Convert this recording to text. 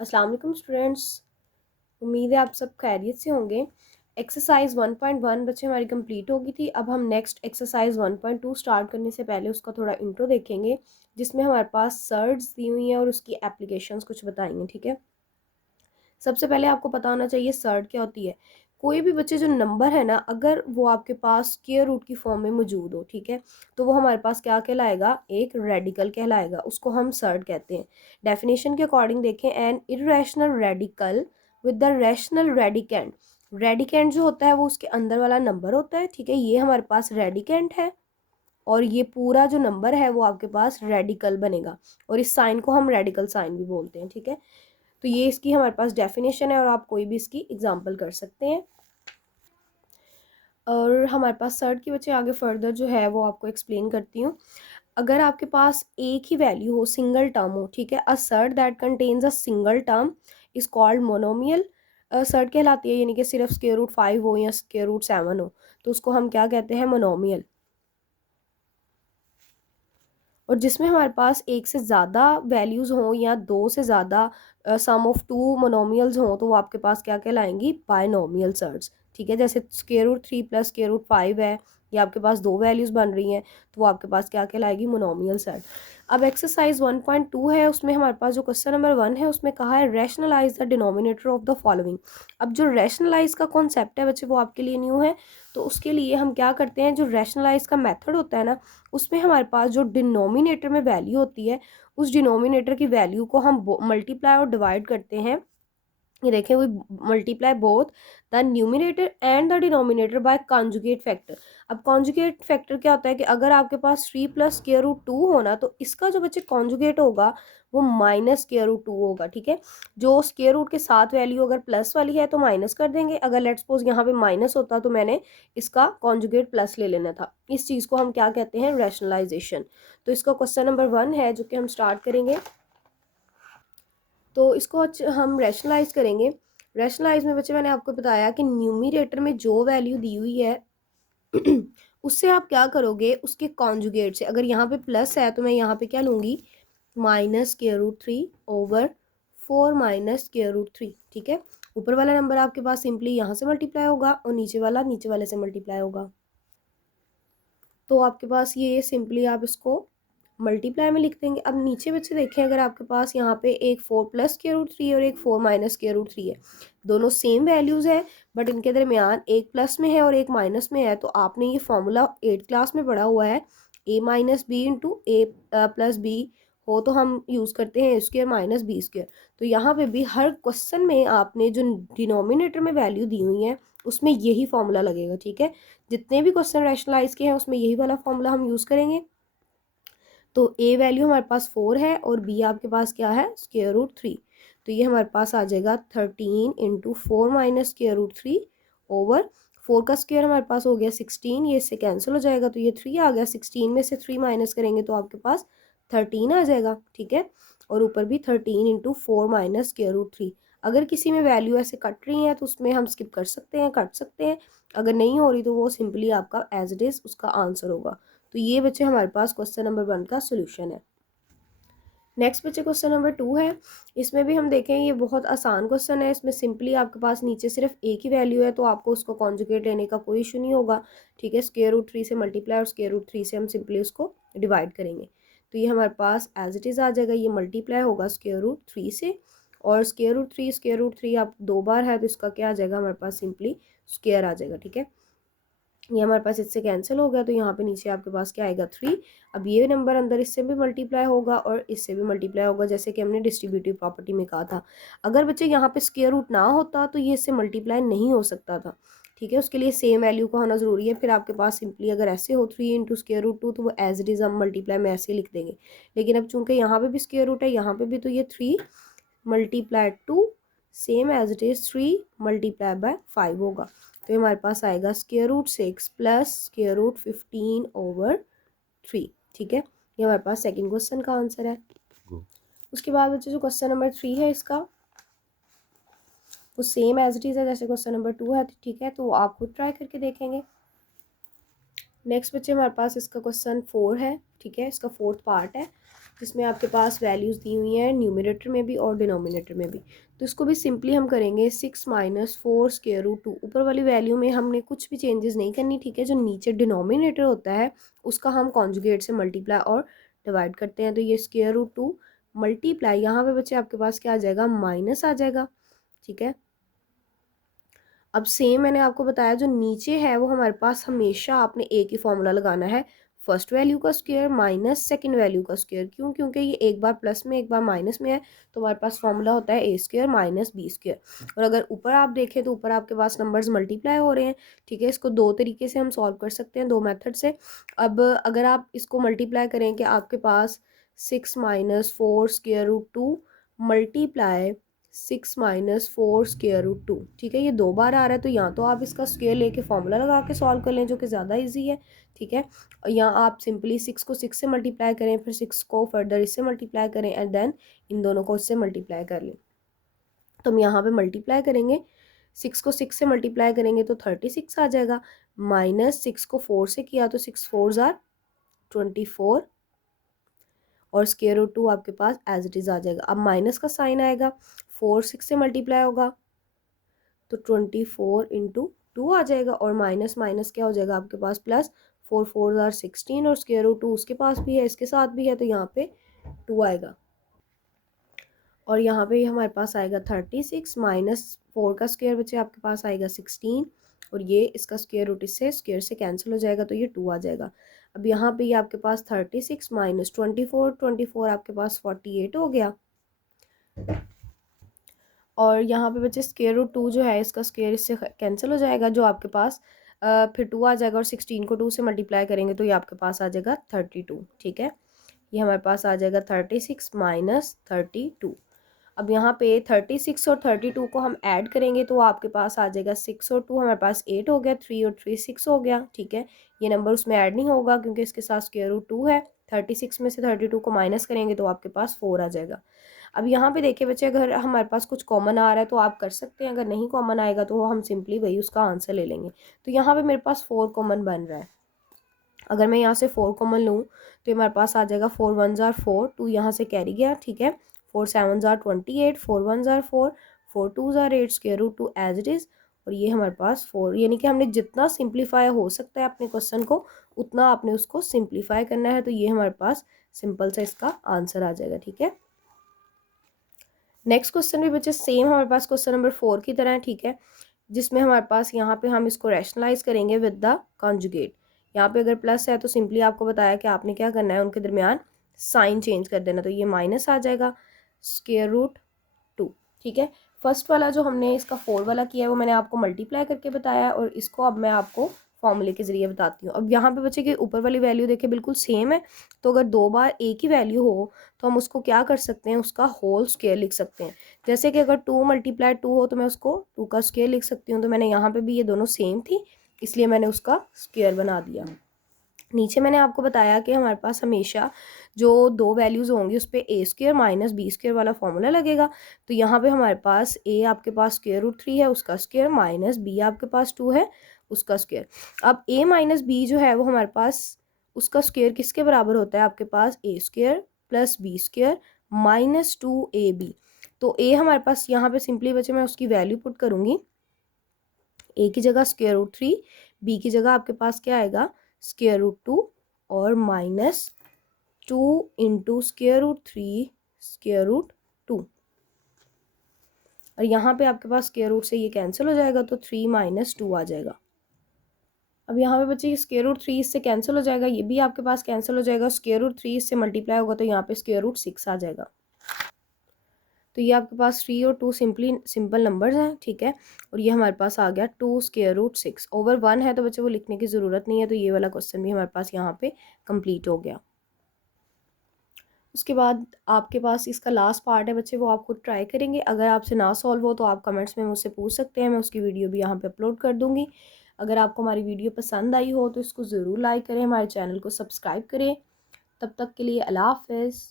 अस्सलाम वालेकुम स्टूडेंट्स। उम्मीद है आप सब खैरियत से होंगे। एक्सरसाइज 1.1 बच्चे हमारी कंप्लीट हो गई थी। अब हम नेक्स्ट एक्सरसाइज 1.2 स्टार्ट करने से पहले उसका थोड़ा इंट्रो देखेंगे, जिसमें हमारे पास सर्ड्स दी हुई हैं और उसकी एप्लीकेशंस कुछ बताएंगे। ठीक है, सबसे पहले आपको पता होना चाहिए सर्ड क्या होती है। कोई भी बच्चे जो नंबर है ना, अगर वो आपके पास स्क्वायर रूट की फॉर्म में मौजूद हो, ठीक है, तो वो हमारे पास क्या कहलाएगा, एक रेडिकल कहलाएगा, उसको हम सर्ड कहते हैं। डेफिनेशन के अकॉर्डिंग देखें, an irrational radical with the rational radicand. Radicand जो होता है वो उसके अंदर वाला नंबर होता है, ठीक है, ये हमारे पास रेडिकेंट है। और ये पूरा जो नंबर है वो आपके पास रेडिकल बनेगा, और इस साइन को हम रेडिकल साइन भी बोलते हैं। ठीक है, तो ये इसकी हमारे पास डेफिनेशन है और आप कोई भी इसकी एग्जांपल कर सकते हैं। और हमारे पास सर्ड की बच्चे आगे फर्दर जो है वो आपको एक्सप्लेन करती हूँ। अगर आपके पास एक ही वैल्यू हो, सिंगल टर्म हो, ठीक है, a surd that contains a single term is called monomial surd कहलाती है, यानी कि सिर्फ स्क्वायर रूट 5 हो या स्क्वायर रूट 7 हो तो उसको हम क्या कहते हैं, मोनोमियल। और जिसमें हमारे पास एक से ज़्यादा वैल्यूज़ हों या दो से ज़्यादा सम ऑफ टू मोनोमियल्स हों तो वो आपके पास क्या कहलाएंगी, बायनोमियल सर्ड्स। ठीक है, जैसे square root 3 plus square root 5 है, या आपके पास दो वैल्यूज़ बन रही हैं तो वो आपके पास क्या कहलाएगी, मोनोमियल सर्ड। अब एक्सरसाइज 1.2 है, उसमें हमारे पास जो क्वेश्चन नंबर 1 है उसमें कहा है rationalise the denominator of the following. अब जो रैशनलाइज का कॉन्सेप्ट है बच्चे वो आपके लिए न्यू है, तो उसके लिए हम क्या करते हैं, जो रैशनलाइज का मेथड होता है ना, उसमें हमारे पास जो डिनोमिनेटर में वैल्यू होती है उस डिनोमिनेटर की वैल्यू को हम मल्टीप्लाई और डिवाइड करते हैं। ये देखें, we multiply both the numerator and the denominator by conjugate factor. अब कॉन्जुगेट फैक्टर क्या होता है कि अगर आपके पास 3 प्लस स्क्वायर रूट 2 होना तो इसका जो बच्चे कॉन्जुगेट होगा वो माइनस स्क्वायर रूट 2 होगा। ठीक है, जो स्क्वायर रूट के साथ वैल्यू अगर प्लस वाली है तो माइनस कर देंगे, अगर लेट्स सपोज यहाँ पे माइनस होता तो मैंने इसका कॉन्जुगेट प्लस ले लेना था। इस चीज़ को हम क्या कहते हैं, रैशनलाइजेशन। तो इसका क्वेश्चन नंबर 1 है जो कि हम स्टार्ट करेंगे। तो इसको हम रैशनलाइज करेंगे। रैशनलाइज में बच्चे मैंने आपको बताया कि न्यूमिनेटर में जो वैल्यू दी हुई है उससे आप क्या करोगे, उसके कॉन्जुगेट से। अगर यहाँ पे प्लस है तो मैं यहाँ पे क्या लूँगी, minus square root 3 over 4 minus square root 3। ठीक है, ऊपर वाला नंबर आपके पास सिंपली यहाँ से मल्टीप्लाई होगा और नीचे वाला नीचे वाले से मल्टीप्लाई होगा। तो आपके पास ये सिंपली आप इसको मल्टीप्लाई में लिख देंगे। अब नीचे बच्चे देखें, अगर आपके पास यहाँ पे एक 4 प्लस स्क्वायर रूट 3 और एक 4 माइनस स्क्वायर रूट 3 है, दोनों सेम वैल्यूज़ है बट इनके दरमियान एक प्लस में है और एक माइनस में है, तो आपने ये फॉर्मूला 8th क्लास में पढ़ा हुआ है, a minus B into A plus B हो तो हम यूज़ करते हैं स्क्वायर माइनस बी स्क्वायर। तो यहाँ पे भी हर क्वेश्चन में आपने जो डिनोमिनेटर में वैल्यू दी हुई है उसमें यही फॉर्मूला लगेगा। ठीक है, जितने भी क्वेश्चन रैशनलाइज के हैं उसमें यही वाला फॉर्मूला हम यूज़ करेंगे। तो ए वैल्यू हमारे पास 4 है और बी आपके पास क्या है, स्क्वायर रूट 3। तो ये हमारे पास आ जाएगा 13 into 4 minus square root 3 over 4 का स्क्वायर हमारे पास हो गया 16, ये इससे कैंसिल हो जाएगा तो ये 3 आ गया। 16 में से 3 माइनस करेंगे तो आपके पास 13 आ जाएगा। ठीक है, और ऊपर भी 13 इंटू 4 माइनस स्क्वायर रूट 3। अगर किसी में वैल्यू ऐसे कट रही है तो उसमें हम स्किप कर सकते हैं, कट सकते हैं। अगर नहीं हो रही तो वो सिंपली आपका एज इट इज़ उसका आंसर होगा। तो ये बच्चे हमारे पास क्वेश्चन नंबर 1 का सोल्यूशन है। नेक्स्ट बच्चे क्वेश्चन नंबर 2 है, इसमें भी हम देखें ये बहुत आसान क्वेश्चन है। इसमें सिंपली आपके पास नीचे सिर्फ एक ही वैल्यू है तो आपको उसको कॉन्जुगेट लेने का कोई इशू नहीं होगा। ठीक है, स्क्वायर रूट 3 से मल्टीप्लाई और स्क्वायर रूट 3 से हम सिंपली उसको डिवाइड करेंगे। तो ये हमारे पास एज इट इज़ आ जाएगा, ये मल्टीप्लाई होगा स्क्वायर रूट 3 से, और स्क्वायर रूट थ्री आप दो बार है तो इसका क्या आ जाएगा, हमारे पास सिंपली स्क्वायर आ जाएगा। ठीक है, ये हमारे पास इससे कैंसिल हो गया तो यहाँ पे नीचे आपके पास क्या आएगा, 3। अब ये नंबर अंदर इससे भी मल्टीप्लाई होगा और इससे भी मल्टीप्लाई होगा, जैसे कि हमने डिस्ट्रीब्यूटिव प्रॉपर्टी में कहा था। अगर बच्चे यहाँ पे स्क्वायर रूट ना होता तो ये इससे मल्टीप्लाई नहीं हो सकता था। ठीक है, उसके लिए सेम वैल्यू का होना ज़रूरी है। फिर आपके पास सिंपली अगर ऐसे हो 3 इंटू स्क्वायर रूट 2 तो वो एज इट इज़ हम मल्टीप्लाई में ऐसे लिख देंगे। लेकिन अब चूंकि यहाँ पे भी स्क्वायर रूट है यहाँ पे भी, तो ये 3 multiply 2 same as it is 3 multiply by 5 होगा। तो ये हमारे पास आएगा square root 6 plus square root 15 over 3। ठीक है, ये हमारे पास सेकंड क्वेश्चन का आंसर है। उसके बाद बच्चे जो क्वेश्चन नंबर 3 है इसका वो सेम एज इट इज़ है जैसे क्वेश्चन नंबर 2 है। ठीक है, तो आप खुद ट्राई करके देखेंगे। नेक्स्ट बच्चे हमारे पास इसका क्वेश्चन 4 है। ठीक है, इसका फोर्थ पार्ट है। जिसमें आपके पास वैल्यूज़ दी हुई हैं न्यूमरेटर में भी और डिनोमिनेटर में भी। तो इसको भी सिंपली हम करेंगे 6 माइनस 4 स्क्वायर रूट 2। ऊपर वाली वैल्यू में हमने कुछ भी चेंजेस नहीं करनी, ठीक है। जो नीचे डिनोमिनेटर होता है उसका हम कॉन्जुगेट से मल्टीप्लाई और डिवाइड करते हैं। तो ये स्क्वायर रूट 2 मल्टीप्लाई, यहाँ पे बच्चे आपके पास क्या आ जाएगा, माइनस आ जाएगा, ठीक है। अब सेम मैंने आपको बताया जो नीचे है वो हमारे पास हमेशा आपने एक ही फॉर्मूला लगाना है, फर्स्ट वैल्यू का स्क्वायर माइनस सेकंड वैल्यू का स्क्वायर। क्यों? क्योंकि ये एक बार प्लस में एक बार माइनस में है, तो हमारे पास फॉर्मूला होता है ए स्क्वायर माइनस बी स्क्वायर। और अगर ऊपर आप देखें तो ऊपर आपके पास नंबर्स मल्टीप्लाई हो रहे हैं, ठीक है। इसको दो तरीके से हम सॉल्व कर सकते हैं, दो मेथड से। अब अगर आप इसको मल्टीप्लाई करें कि आपके पास 6 minus 4 square root 2 multiply 6 minus 4 square root 2, ठीक है। ये दो बार आ रहा है, तो यहाँ तो आप इसका स्क्वायर लेके फॉर्मूला लगा के सॉल्व कर लें, जो कि ज़्यादा इजी है, ठीक है। या आप सिंपली 6 को 6 से मल्टीप्लाई करें, फिर 6 को फर्दर इससे मल्टीप्लाई करें एंड देन इन दोनों को इससे मल्टीप्लाई कर लें। तो हम यहाँ पे मल्टीप्लाई करेंगे, 6 को 6 से मल्टीप्लाई करेंगे तो 36 आ जाएगा, माइनस 6 को 4 से किया तो 6 4 ज़ार 24, और स्क्वायर रूट 2 आपके पास एज इट इज़ आ जाएगा। अब माइनस का साइन आएगा, 4 6 से मल्टीप्लाई होगा तो 24 इंटू 2 आ जाएगा, और माइनस माइनस क्या हो जाएगा आपके पास प्लस, 4 4 ज़ार 16, और स्क्वायर रूट 2 उसके पास भी है इसके साथ भी है, तो यहाँ पे 2 आएगा। और यहाँ पे हमारे पास आएगा 36 माइनस 4 का स्क्वायर बच्चे आपके पास आएगा 16, और ये इसका स्क्वायर रूट इससे स्क्वायर से कैंसिल हो जाएगा, तो ये 2 आ जाएगा। अब यहाँ पे ये आपके पास 36 माइनस 24 आपके पास 48 हो गया। और यहाँ पे बच्चे स्क्वायर रूट 2 जो है इसका स्क्वायर इससे कैंसिल हो जाएगा, जो आपके पास फिर 2 आ जाएगा, और 16 को 2 से मल्टीप्लाई करेंगे तो ये आपके पास आ जाएगा 32, ठीक है। ये हमारे पास आ जाएगा 36 माइनस 32। अब यहाँ पे 36 और 32 को हम ऐड करेंगे तो आपके पास आ जाएगा 6 और 2 हमारे पास 8 हो गया, 3 और 3 6 हो गया, ठीक है। ये नंबर उसमें ऐड नहीं होगा क्योंकि इसके साथ स्क्वायर रूट 2 है। 36 में से 32 को माइनस करेंगे तो आपके पास 4 आ जाएगा। अब यहाँ पे देखिए बच्चे, अगर हमारे पास कुछ कॉमन आ रहा है तो आप कर सकते हैं, अगर नहीं कॉमन आएगा तो हम सिंपली वही उसका आंसर ले लेंगे। तो यहाँ पे मेरे पास 4 कॉमन बन रहा है। अगर मैं यहाँ से 4 कॉमन लूँ तो हमारे पास आ जाएगा 4 1 ज़ार 4, 2 यहाँ से कैरी गया, ठीक है। 4 7 ज़ार 28, 4 1 ज़ार 4, 4 2 ज़ार 8, square root 2 as it is. और ये हमारे पास 4, यानी कि हमने जितना सिंप्लीफाई हो सकता है अपने क्वेश्चन को उतना आपने उसको सिंप्लीफाई करना है। तो ये हमारे पास सिंपल सा इसका आंसर आ जाएगा, ठीक है। नेक्स्ट क्वेश्चन भी बच्चे सेम हमारे पास क्वेश्चन नंबर 4 की तरह है, ठीक है। जिसमें हमारे पास यहाँ पे हम इसको रैशनलाइज करेंगे विद द कॉन्जुगेट। यहाँ पे अगर प्लस है तो सिंपली आपको बताया कि आपने क्या करना है, उनके दरमियान साइन चेंज कर देना, तो ये माइनस आ जाएगा स्क्वायर रूट 2, ठीक है। फर्स्ट वाला जो हमने इसका 4 वाला किया है वो मैंने आपको मल्टीप्लाई करके बताया, और इसको अब मैं आपको फॉर्मूले के ज़रिए बताती हूँ। अब यहाँ पे बच्चे कि ऊपर वाली वैल्यू देखिए बिल्कुल सेम है, तो अगर दो बार एक ही वैल्यू हो तो हम उसको क्या कर सकते हैं, उसका होल स्क्वायर लिख सकते हैं। जैसे कि अगर 2 मल्टीप्लाई 2 हो तो मैं उसको 2 का स्क्वायर लिख सकती हूँ। तो मैंने यहाँ पे भी ये दोनों सेम थी इसलिए मैंने उसका स्क्वायर बना दिया। नीचे मैंने आपको बताया कि हमारे पास हमेशा जो दो वैल्यूज़ होंगी उस पर ए स्क्वायर माइनस बी स्क्वायर वाला फॉर्मूला लगेगा। तो यहाँ पे हमारे पास ए आपके पास स्क्वायर रूट 3 है उसका स्क्वायर, माइनस बी आपके पास 2 है उसका स्क्वायर। अब ए माइनस बी जो है वो हमारे पास उसका स्क्वायर किसके बराबर होता है, आपके पास A square plus B square minus 2ab। तो ए हमारे पास यहाँ पे सिंपली बचे, मैं उसकी वैल्यू पुट करूँगी, ए की जगह स्क्वायर रूट 3, बी की जगह आपके पास क्या आएगा स्क्वायर रूट 2, और minus 2 into square root 3 square root 2। और यहाँ पे आपके पास स्क्वायर रूट से ये कैंसिल हो जाएगा तो 3 माइनस 2 आ जाएगा। अब यहाँ पे बच्चे स्क्वायर रूट 3 इससे कैंसिल हो जाएगा, ये भी आपके पास कैंसिल हो जाएगा, स्क्वायर रूट 3 इससे मल्टीप्लाई होगा तो यहाँ पे स्क्वायर रूट 6 आ जाएगा। तो ये आपके पास 3 और 2 सिंपल नंबर्स हैं, ठीक है। और ये हमारे पास आ गया 2 स्क्वायर रूट 6 ओवर 1 है, तो बच्चे वो लिखने की ज़रूरत नहीं है। तो ये वाला क्वेश्चन भी हमारे पास यहाँ पे कंप्लीट हो गया। उसके बाद आपके पास इसका लास्ट पार्ट है बच्चे, वो आप खुद ट्राई करेंगे। अगर आपसे ना सॉल्व हो तो आप कमेंट्स में मुझसे पूछ सकते हैं, मैं उसकी वीडियो भी यहाँ पे अपलोड कर दूँगी। अगर आपको हमारी वीडियो पसंद आई हो तो इसको ज़रूर लाइक करें, हमारे चैनल को सब्सक्राइब करें। तब तक के लिए अल्लाह हाफ़िज़।